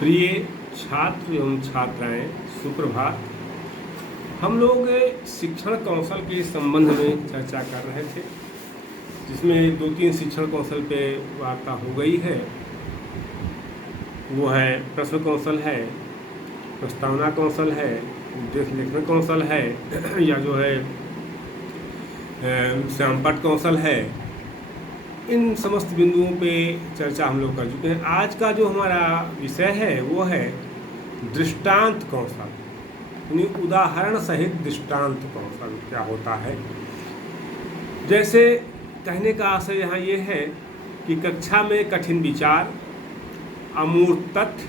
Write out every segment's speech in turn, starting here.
प्रिय छात्र एवं छात्राएं, सुप्रभात। हम लोग शिक्षण कौशल के संबंध में चर्चा कर रहे थे, जिसमें 2-3 शिक्षण कौशल पे वार्ता हो गई है। वो है प्रश्न कौशल है, प्रस्तावना कौशल है, उद्देश्य लेखन कौशल है या जो है श्यामपट कौशल है। इन समस्त बिंदुओं पे चर्चा हम लोग कर चुके हैं। आज का जो हमारा विषय है वो है दृष्टांत कौशल, यानी उदाहरण सहित दृष्टांत कौशल क्या होता है। जैसे कहने का आशय यहाँ ये है कि कक्षा में कठिन विचार, अमूर्त तथ्य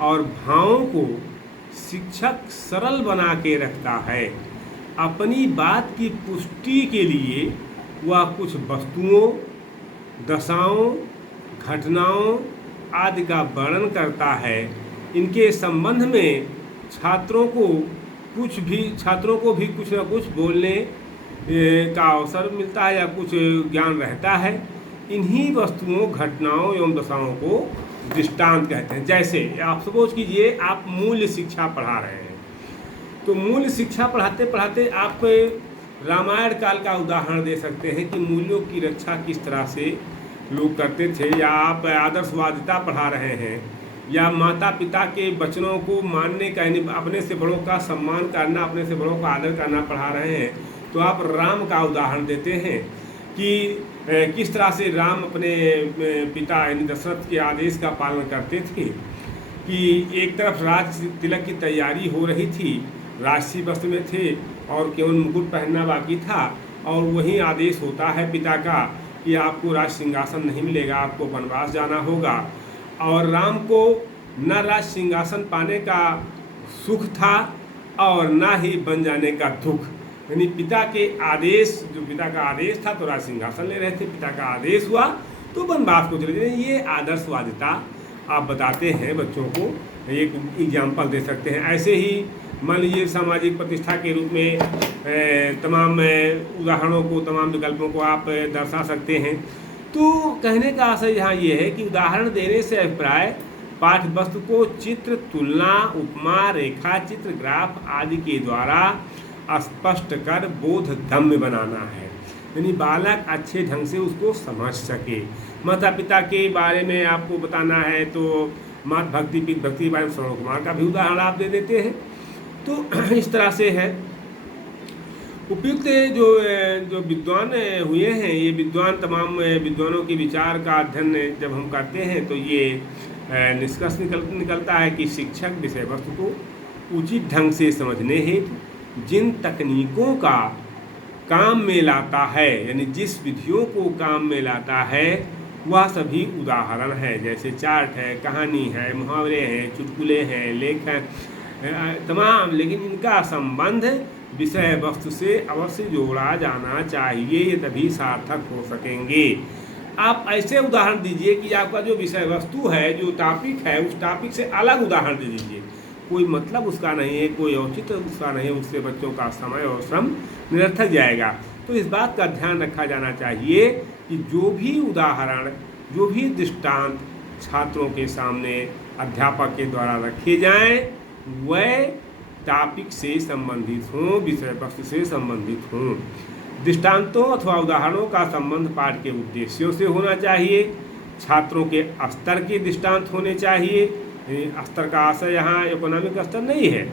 और भावों को शिक्षक सरल बना के रखता है। अपनी बात की पुष्टि के लिए वह कुछ वस्तुओं, दशाओं, घटनाओं आदि का वर्णन करता है। इनके संबंध में छात्रों को भी कुछ न कुछ बोलने का अवसर मिलता है या कुछ ज्ञान रहता है। इन्हीं वस्तुओं, घटनाओं एवं दशाओं को दृष्टांत कहते हैं। जैसे आप सपोज कीजिए आप मूल्य शिक्षा पढ़ा रहे हैं, तो मूल्य शिक्षा पढ़ाते पढ़ाते आप रामायण काल का उदाहरण दे सकते हैं कि मूल्यों की रक्षा किस तरह से लोग करते थे। या आप आदर्शवादिता पढ़ा रहे हैं या माता पिता के वचनों को मानने का, यानी अपने से बड़ों का सम्मान करना, अपने से बड़ों का आदर करना पढ़ा रहे हैं, तो आप राम का उदाहरण देते हैं कि किस तरह से राम अपने पिता यानी दशरथ के आदेश का पालन करते थे। कि एक तरफ राज तिलक की तैयारी हो रही थी, राजसी वस्त्र में थे और केवल मुकुट पहनना बाकी था, और वही आदेश होता है पिता का कि आपको राज सिंहासन नहीं मिलेगा, आपको वनवास जाना होगा। और राम को न राज सिंहासन पाने का सुख था और न ही बन जाने का दुख। यानी पिता के आदेश, जो पिता का आदेश था तो राज सिंहासन ले रहे थे, पिता का आदेश हुआ तो वनवास को चले गए। ये आदर्शवादिता आप बताते हैं बच्चों को, एक एग्जाम्पल दे सकते हैं। ऐसे ही मान लीजिए सामाजिक प्रतिष्ठा के रूप में तमाम उदाहरणों को, तमाम विकल्पों को आप दर्शा सकते हैं। तो कहने का आशय यहाँ ये है कि उदाहरण देने से अभिप्राय पाठ्य वस्तु को चित्र, तुलना, उपमा, रेखा चित्र, ग्राफ आदि के द्वारा स्पष्ट कर बोधगम्य बनाना है, यानी बालक अच्छे ढंग से उसको समझ सके। माता पिता के बारे में आपको बताना है तो मात भक्ति के बारे में श्रवण कुमार का भी उदाहरण आप दे देते हैं। तो इस तरह से है। उपयुक्त जो विद्वान हुए हैं, ये विद्वान तमाम विद्वानों के विचार का अध्ययन जब हम करते हैं तो ये निष्कर्ष निकलता है कि शिक्षक विषय वस्तु को उचित ढंग से समझने हेतु जिन तकनीकों का काम में लाता है, यानी जिस विधियों को काम में लाता है, वह सभी उदाहरण है। जैसे चार्ट है, कहानी है, मुहावरे हैं, चुटकुले हैं, लेख हैं, तमाम, लेकिन इनका संबंध विषय वस्तु से अवश्य जोड़ा जाना चाहिए, ये तभी सार्थक हो सकेंगे। आप ऐसे उदाहरण दीजिए कि आपका जो विषय वस्तु है, जो टॉपिक है, उस टॉपिक से अलग उदाहरण दे दीजिए। कोई मतलब उसका नहीं है, कोई औचित्य उसका नहीं है, उससे बच्चों का समय और श्रम निरर्थक जाएगा। तो इस बात का ध्यान रखा जाना चाहिए कि जो भी उदाहरण, जो भी दृष्टांत छात्रों के सामने अध्यापक के द्वारा रखे जाएं, वह टॉपिक से संबंधित हों, विषय वस्तु से संबंधित हों। दृष्टांतों अथवा उदाहरणों का संबंध पाठ के उद्देश्यों से होना चाहिए। छात्रों के स्तर के दृष्टांत होने चाहिए। स्तर का आशय यहाँ इकोनॉमिक स्तर नहीं है,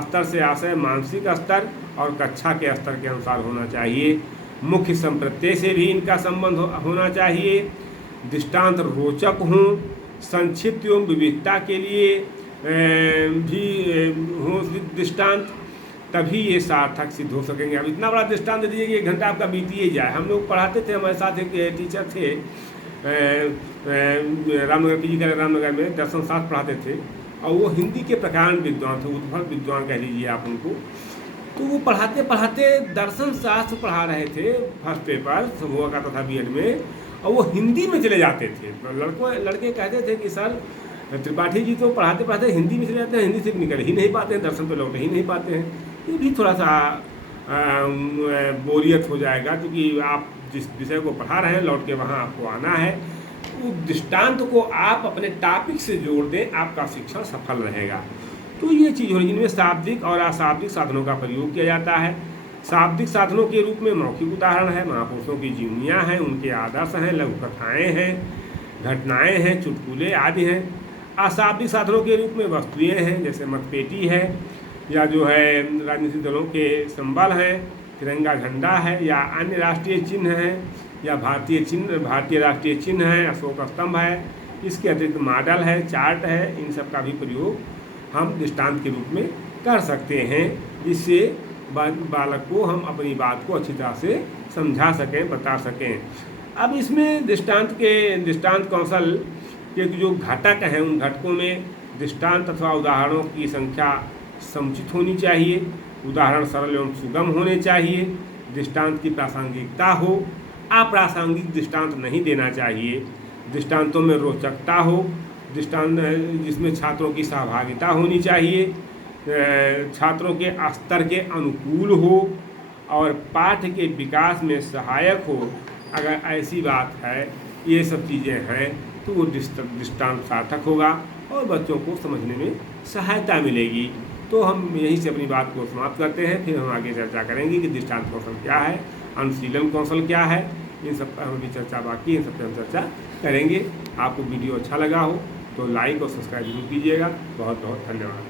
स्तर से आशय मानसिक स्तर और कक्षा के स्तर के अनुसार होना चाहिए। मुख्य संप्रत्यय से भी इनका संबंध होना चाहिए। दृष्टांत रोचक हों, संक्षिप्त एवं विविधता के लिए भी हो दृष्टांत, तभी ये सार्थक सिद्ध हो सकेंगे। अब इतना बड़ा दृष्टांत दे दीजिए कि 1 घंटा आपका बीत ही जाए। हम लोग पढ़ाते थे, हमारे साथ एक टीचर थे रामनगर रामनगर में दर्शन शास्त्र पढ़ाते थे, और वो हिंदी के प्रकांड विद्वान थे, उद्भट विद्वान कह लीजिए आप उनको। तो वो पढ़ाते पढ़ाते दर्शन शास्त्र पढ़ा रहे थे, फर्स्ट पेपर हुआ करता था बीएड में, और वो हिंदी में चले जाते थे। लड़के कहते थे कि सर त्रिपाठी जी तो पढ़ाते पढ़ाते हिंदी में चले जाते हैं, हिंदी से निकल ही नहीं पाते हैं, दर्शन तो लौट ही नहीं पाते हैं। ये भी थोड़ा सा बोरियत हो जाएगा, क्योंकि आप जिस विषय को पढ़ा रहे हैं लौट के वहाँ आपको आना है। दृष्टांत को आप अपने टॉपिक से जोड़ दें, आपका शिक्षण सफल रहेगा। तो ये चीज़ हो, इनमें शाब्दिक और अशाब्दिक साधनों का प्रयोग किया जाता है। शाब्दिक साधनों के रूप में मौखिक उदाहरण है, महापुरुषों की जीवनियाँ हैं, उनके आदर्श हैं, लघु कथाएँ हैं, घटनाएँ हैं, चुटकुले आदि हैं। अशाब्दिक साधनों के रूप में वस्तुएँ हैं, जैसे मतपेटी है, या जो है राजनीतिक दलों के सिंबल हैं, तिरंगा झंडा है, या अन्य राष्ट्रीय चिन्ह हैं, या भारतीय राष्ट्रीय चिन्ह है, अशोक स्तंभ है। इसके अतिरिक्त मॉडल है, चार्ट है, इन सब का भी प्रयोग हम दृष्टांत के रूप में कर सकते हैं, जिससे बालक को हम अपनी बात को अच्छी तरह से समझा सकें, बता सकें। अब इसमें दृष्टांत कौशल के जो घटक हैं, उन घटकों में दृष्टांत अथवा उदाहरणों की संख्या समुचित होनी चाहिए, उदाहरण सरल एवं सुगम होने चाहिए, दृष्टांत की प्रासंगिकता हो, अप्रासंगिक दृष्टांत नहीं देना चाहिए, दृष्टांतों में रोचकता हो, दृष्टांत जिसमें छात्रों की सहभागिता होनी चाहिए, छात्रों के स्तर के अनुकूल हो और पाठ्य के विकास में सहायक हो। अगर ऐसी बात है, ये सब चीज़ें हैं, तो वो दृष्टांत सार्थक होगा और बच्चों को समझने में सहायता मिलेगी। तो हम यहीं से अपनी बात को समाप्त करते हैं, फिर हम आगे चर्चा करेंगे कि दृष्टांत कौशल क्या है, अनुशीलन कौशल क्या है, इन सब पर अभी चर्चा बाकी है, इन सब पर हम चर्चा करेंगे। आपको वीडियो अच्छा लगा हो तो लाइक और सब्सक्राइब जरूर कीजिएगा। बहुत बहुत धन्यवाद।